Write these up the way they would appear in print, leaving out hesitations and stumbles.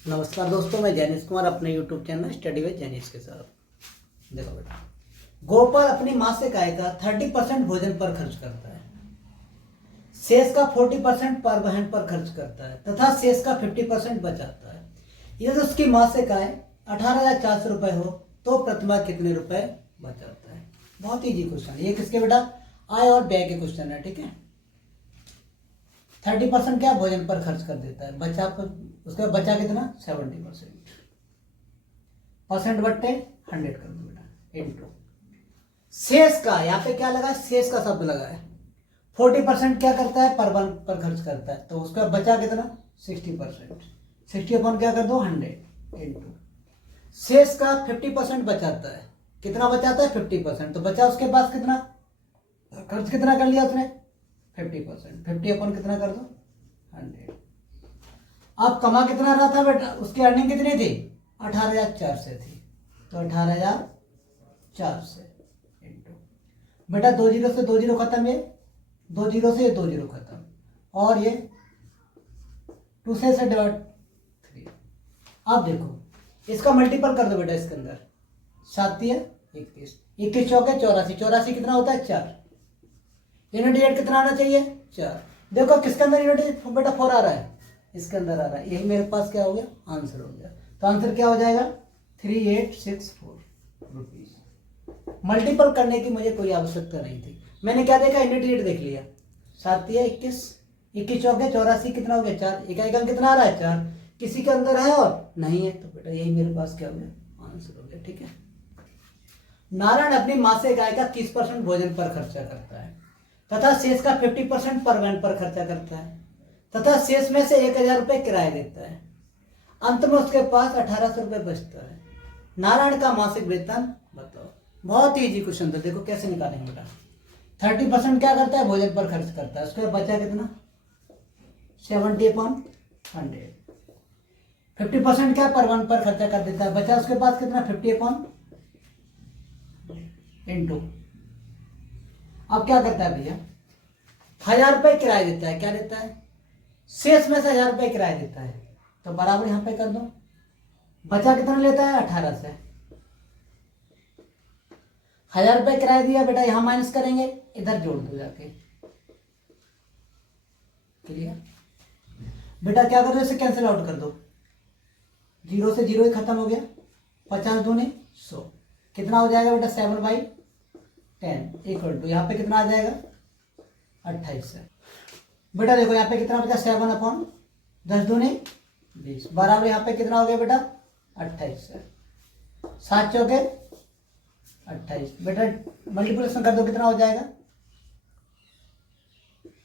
नमस्कार दोस्तों, मैं जैनिस कुमार अपने YouTube channel study with Jainis के साथ। देखो बेटा, गोपाल अपनी मासिक आय का 30% भोजन पर खर्च करता है, शेष का 40% परिवहन पर खर्च करता है तथा शेष का 50% बचाता है। यदि उसकी मासिक आय 18,400 रुपये हो तो प्रतिमाह कितने रुपए बचाता है। बहुत ईजी क्वेश्चन है ये। किसके बेटा? आय और व्यय के क्वेश्चन है। ठीक है, 30% क्या भोजन पर खर्च कर देता है, बचा पर उसके बाद बचा कितना? 70%। परसेंट बट्टे 100 कर दो बेटा, इंटू शेष का, यहाँ पे क्या लगा? शेष का शब्द लगा है। 40% क्या करता है? परिवहन पर खर्च करता है, तो उसका बचा कितना? 60%। 60 अपन क्या कर दो? 100 इंटू शेष का 50% बचाता है। कितना बचाता है? 50%। तो बचा उसके पास कितना? खर्च कितना कर लिया उसने? 50%। 50 अपन कितना कर दो? 100। अब कमा कितना रहा था बेटा? उसकी अर्निंग कितनी थी? 18,400 थी, तो 18,400 इंटू बेटा 2 जीरो से 2 जीरो खत्म, ये 2 जीरो से 2 जीरो खत्म, और ये 2 से डिवाइड 3। अब देखो इसका मल्टीपल कर दो बेटा इसके अंदर। 7 या 21, 21 चौके 84, 84 कितना होता है? 4। यूनिट डिजिट कितना आना चाहिए? 4। देखो किसके अंदर यूनिट बेटा 4 आ रहा है, इसके अंदर आ रहा है। यही मेरे पास क्या हो गया? आंसर हो गया। तो आंसर क्या हो जाएगा? 3864 रुपीज। मल्टीपल करने की मुझे कोई आवश्यकता नहीं थी। मैंने क्या देखा? यूनिट डिजिट देख लिया। 7 या 21, 21 चौके 84 कितना हो गया? 4। इकाई का कितना आ रहा है? 4। किसी के अंदर है और नहीं है, तो बेटा यही मेरे पास क्या हो गया? आंसर हो गया। ठीक है, नारायण अपनी मासिक आय का 30% भोजन पर खर्चा करता है तथा शेष का 50% परिवहन पर खर्चा करता है तथा शेष में से 1,000 रुपये किराया देता है। अंत में उसके पास 1,800 रुपये बचता है। नारायण का मासिक वेतन बताओ। बहुत ही इजी क्वेश्चन था। देखो कैसे निकालेंगे बेटा। 30% क्या करता है? भोजन पर खर्च करता है। उसके बाद बचा कितना? 70/100। 50% क्या? परिवहन पर खर्चा कर देता है। बचा उसके पास कितना? 50/, इंटू अब क्या करता है भैया? 1,000 रुपये किराया देता है। क्या देता है? शेष में से 1,000 रुपये किराया देता है, तो बराबर यहां पे कर दो। बचा कितना लेता है? 18 से। 1,000 रुपये किराया दिया बेटा, यहां माइनस करेंगे, इधर जोड़ दो जाके। क्लियर बेटा? क्या कर दो? इसे कैंसिल आउट कर दो। 0 से 0 ही खत्म हो गया। 50 दूनी 100 कितना हो जाएगा बेटा? 7/10 इक्वल टू यहाँ पे कितना आ जाएगा? 28 से। बेटा देखो यहाँ पे कितना बचा? 7/10 दूनी 20 बराबर यहाँ पे कितना हो गया बेटा? 28 से। 7 चौके 28 बेटा, मल्टीप्लिकेशन कर दो कितना हो जाएगा?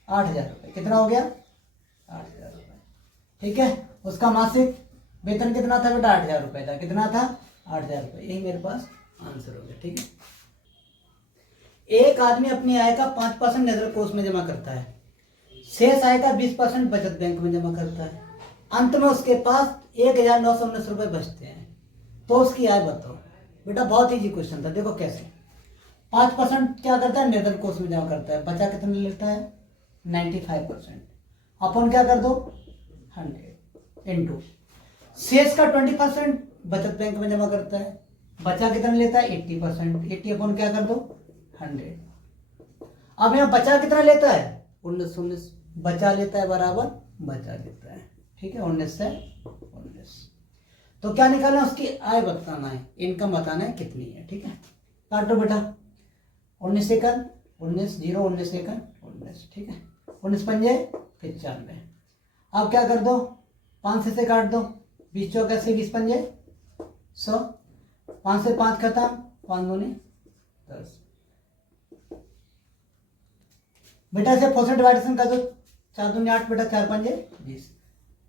8,000 रुपये। कितना हो गया? 8,000 रुपये। ठीक है, उसका मासिक वेतन कितना था बेटा? 8,000 रुपये था। कितना था? 8,000 रुपये। यही मेरे पास आंसर हो गया। ठीक है, एक आदमी अपनी आय का 5% नगद कोष में जमा करता है, शेष आय का 20% बचत बैंक में जमा करता है। अंत में उसके पास 1,919 रुपये बचते हैं, तो उसकी आय बताओ। बेटा बहुत इजी क्वेश्चन था। देखो कैसे। 5% क्या करता है? नगद कोष में जमा करता है। बचा कितना लेता है? 95%। अपन क्या कर दो? 100 इंटू शेष का 20% बचत बैंक में जमा करता है। बचा कितना लेता है? 80%। 80 अपन क्या कर दो? 100। अब यहाँ बचा कितना लेता है? 19 बचा लेता है, बराबर बचा लेता है। ठीक है, 19 से 19। तो क्या निकालना है? उसकी आय बताना है, इनकम बताना है कितनी है। ठीक है, काटो बेटा। 19 एकन 19, 0 19 एकन 19। ठीक है, 19 पंजे 95। अब क्या कर दो? 5 से काट दो। 20 चौके 80, 20 पंजे 100। 5 से 5 खत्म, 5 दूनी 10। बेटा से 4 से डिवाइडेशन कर दो। 4 दूनी 8 बेटा, 4 पंजे 20।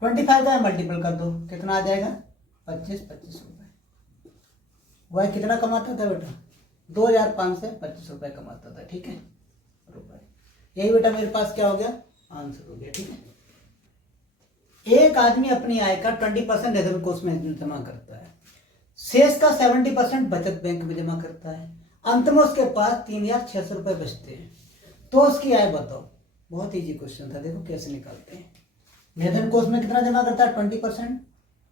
25 का मल्टीपल कर दो, कितना आ जाएगा? 25 रुपये। वह कितना कमाता था बेटा? 2,525 रुपये कमाता था। ठीक है, रुपये। यही बेटा मेरे पास क्या हो गया? आंसर हो गया। ठीक है, एक आदमी अपनी आय का 20% नगद कोष में जमा करता है, शेष का 70% बचत बैंक में जमा करता है। अंत में उसके पास 3,600 रुपये बचते हैं, तो उसकी आय बताओ। बहुत इजी क्वेश्चन था। देखो कैसे निकालते हैं। नगद कोष में कितना जमा करता है? 20%।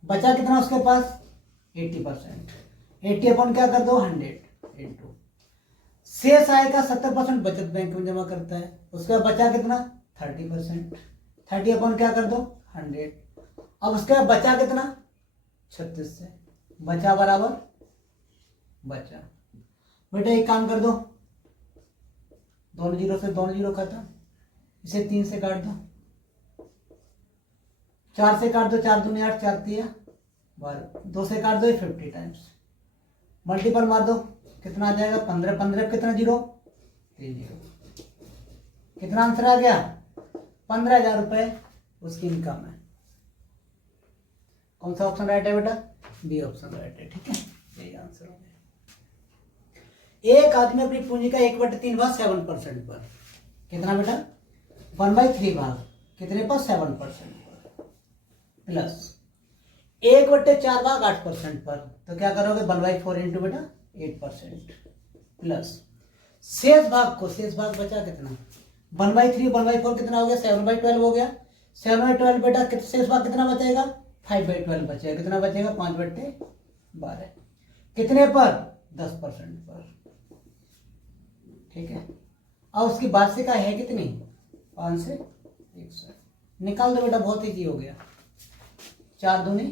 बचा कितना उसके पास 80%। 80 अपॉन क्या कर दो 100 इंटू शेष आय का 70% बचत बैंक में जमा करता है, उसके बाद बचा कितना 30%। 30 अपॉन क्या कर दो 100। अब उसके बाद बचा कितना 36 से, बचा बराबर बचा। बेटा एक काम कर दो, दोनों जीरो से दोनों जीरो खत्म, इसे 3 से काट दो, 4 से काट दो, 4 दूनी 8, 4 तिया 12, 2 से काट दो 50 टाइम्स, मल्टीपल मार दो कितना आ जाएगा 15, 15 कितना जीरो 3 जीरो, कितना आंसर आ गया 15,000 रुपए उसकी इनकम है। कौन सा ऑप्शन राइट है बेटा, बी ऑप्शन राइट है, ठीक है, यही आंसर हो गया। एक आदमी अपनी पूंजी का 1/3 भाग 7% पर, कितना बेटा 1/3 भाग कितने पर 7% पर, प्लस 1/4 भाग 8% पर, तो क्या करोगे 1/4 इंटू बेटा 8%, प्लस शेष भाग को, शेष भाग बचा कितना 1/3 1/4 कितना हो गया 7/12 हो गया, 7/12 बेटा शेष भाग कितना बचेगा 5/12 बचेगा, कितना बचेगा 5/12, कितने पर 10% पर, ठीक है। और उसकी वार्षिक आय है कितनी 5 से 61, निकाल दो बेटा, बहुत ईजी हो गया, 4 दूनी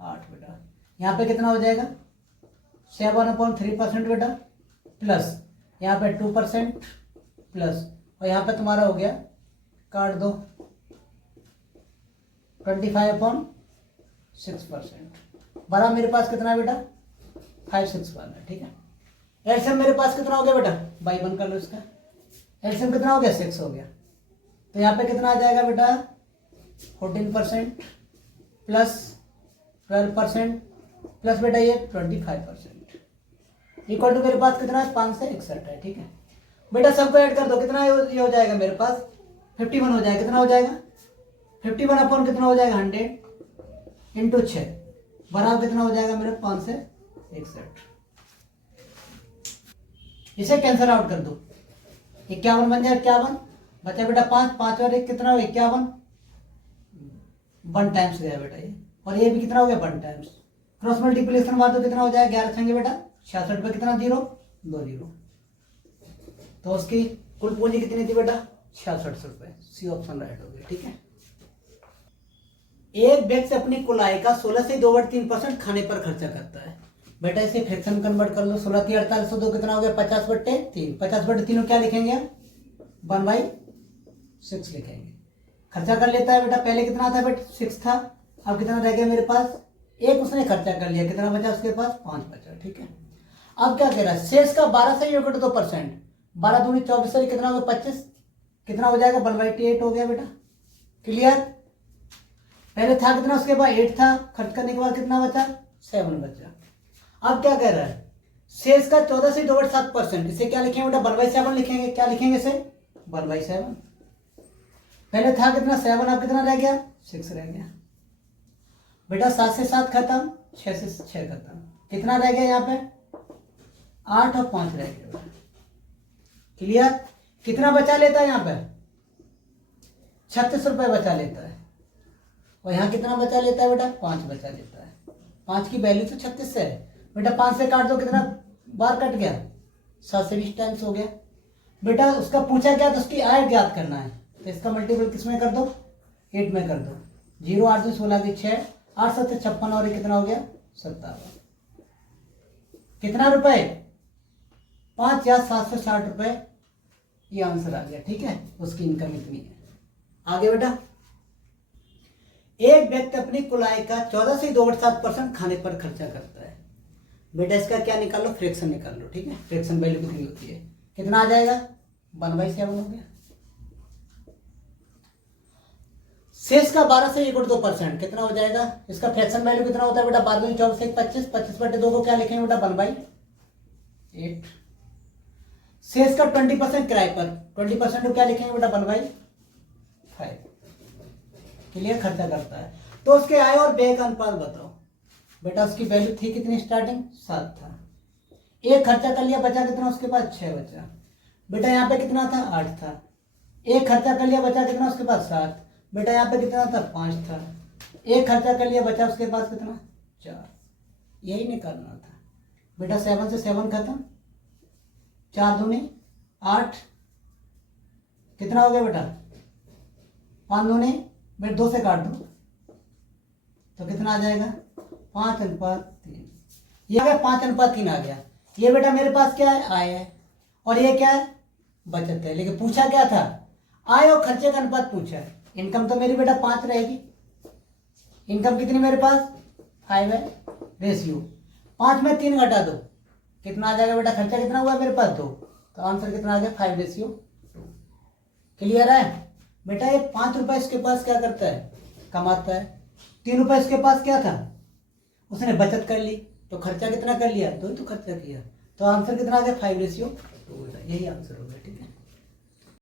8 बेटा, यहाँ पे कितना हो जाएगा 7/3% बेटा, प्लस यहाँ पे 2% प्लस, और यहाँ पे तुम्हारा हो गया काट दो 25/6%, बड़ा मेरे पास कितना है बेटा 561 है, ठीक है। एलसीएम मेरे पास कितना हो गया बेटा, बाई 1 कर लो, इसका एलसीएम कितना हो गया 6 हो गया, तो यहाँ पे कितना आ जाएगा बेटा 14% प्लस 12% प्लस बेटा ये 25%, इक्वल टू मेरे पास कितना है 5 से 61 है, ठीक है। बेटा सबको ऐड कर दो, कितना ये हो जाएगा मेरे पास 51 हो जाएगा, कितना हो जाएगा 51 अपॉन कितना हो जाएगा 100 इंटू 6 बराबर कितना हो जाएगा मेरे 5 से 61, इसे कैंसिल आउट कर दो, 51 बन जाए 51, बचा बेटा 5, 5 और 1 कितना हो 51, 1 टाइम्स गया बेटा ये, और ये भी कितना हो गया 1 टाइम्स, क्रॉस मल्टीप्लिकेशन मार दो कितना हो जाएगा 11 छंगे बेटा 66 पे कितना जीरो 2 जीरो, तो उसकी कुल पूंजी कितनी थी बेटा 66 रुपए, सी ऑप्शन राइट हो गया, ठीक है। एक व्यक्ति अपनी कुल आय का 16 से 2/3% खाने पर खर्चा करता है, बेटा इसे फ्रैक्शन कन्वर्ट कर लो, 16 × 48 2 कितना हो गया 50/3, 50/3 क्या लिखेंगे 1/6 लिखेंगे, खर्चा कर लेता है बेटा, पहले कितना था बेटा 6 था, अब कितना रह गया मेरे पास 1, उसने खर्चा कर लिया, कितना बचा उसके पास 5 बचा, ठीक है। अब क्या कह रहा है शेष का 12 से 2%, 12 दूनी 24 कितना हो गया 25, कितना हो जाएगा 1/8 हो गया बेटा, क्लियर। पहले था कितना, उसके बाद 8 था, खर्च करने के बाद कितना बचा 7 बचा। अब क्या कह रहा है शेष का 14 से 2/7%, इसे क्या लिखेंगे बेटा 1/7 लिखेंगे, क्या लिखेंगे इसे 1/7, पहले था कितना 7, अब कितना रह गया 6 रह गया बेटा, 7 से 7 खत्म, 6 से 6 खत्म, कितना रह गया यहाँ पे 8 और 5 रह गया बेटा, क्लियर। कितना बचा लेता है यहाँ पे 36 रुपए बचा लेता है, और यहाँ कितना बचा लेता है बेटा 5 बचा लेता है, 5 की वैल्यू तो 36 से है बेटा, 5 से काट दो कितना बार कट गया 7 से 20 टाइम्स हो गया बेटा। उसका पूछा क्या तो उसकी आय ज्ञात करना है, तो इसका मल्टीपल किस में कर दो 8 में कर दो, 0 8 2 16 की 6, 8 7 56 और ये कितना हो गया 57, कितना रुपए 5,760 रुपए, ये आंसर आ गया, ठीक है। उसकी इनकम इतनी है। आगे बेटा, एक व्यक्ति अपनी कुल आय का 14 से 2/7% खाने पर खर्चा करता है, बेटा इसका क्या निकालो फ्रैक्शन निकाल लो, ठीक है। फ्रैक्शन वैल्यू कितनी होती है, कितना आ जाएगा 1/7 हो गया। शेष का 12 से 1/2% कितना हो जाएगा, इसका फ्रैक्शन वैल्यू कितना होता है बेटा 12 24 25, 25/2 को क्या लिखेंगे बेटा 1/8। शेष का 20% किराए पर, 20% को क्या लिखेंगे बेटा 1/5, क्लियर। खर्चा करता है तो उसके आय और व्यय का अनुपात बताओ बेटा। उसकी वैल्यू थी कितनी स्टार्टिंग 7 था, एक खर्चा कर लिया बचा कितना उसके पास 6 बचा बेटा, यहाँ पे कितना था 8 था, एक खर्चा कर लिया बचा कितना उसके पास 7 बेटा, यहाँ पे कितना था 5 था, एक खर्चा कर लिया, बचा उसके पास कितना 4, यही निकालना था बेटा। 7 से 7 खत्म, 4 दूनी 8, कितना हो गया बेटा 5 दूनी बेटा 2 से काट दो तो कितना आ जाएगा 5:3। ये आ गया 5:3 आ गया। ये बेटा मेरे पास क्या है आय है और ये क्या है बचत है। लेकिन पूछा क्या था आय और खर्चे का अनुपात पूछा है। इनकम तो मेरी बेटा 5 रहेगी, इनकम कितनी मेरे पास 5 है, रेशियो 5 में 3 घटा दो कितना आ जाएगा बेटा, खर्चा कितना हुआ मेरे पास 2, तो आंसर कितना आ गया 5:2। क्लियर है बेटा। ये 5 रुपए इसके पास क्या करता है कमाता है, 3 रुपए इसके पास क्या था उसने बचत कर ली, तो खर्चा कितना कर लिया 2 ही तो खर्चा किया, तो आंसर कितना आ गया 5:2। यही आंसर होगा ठीक है।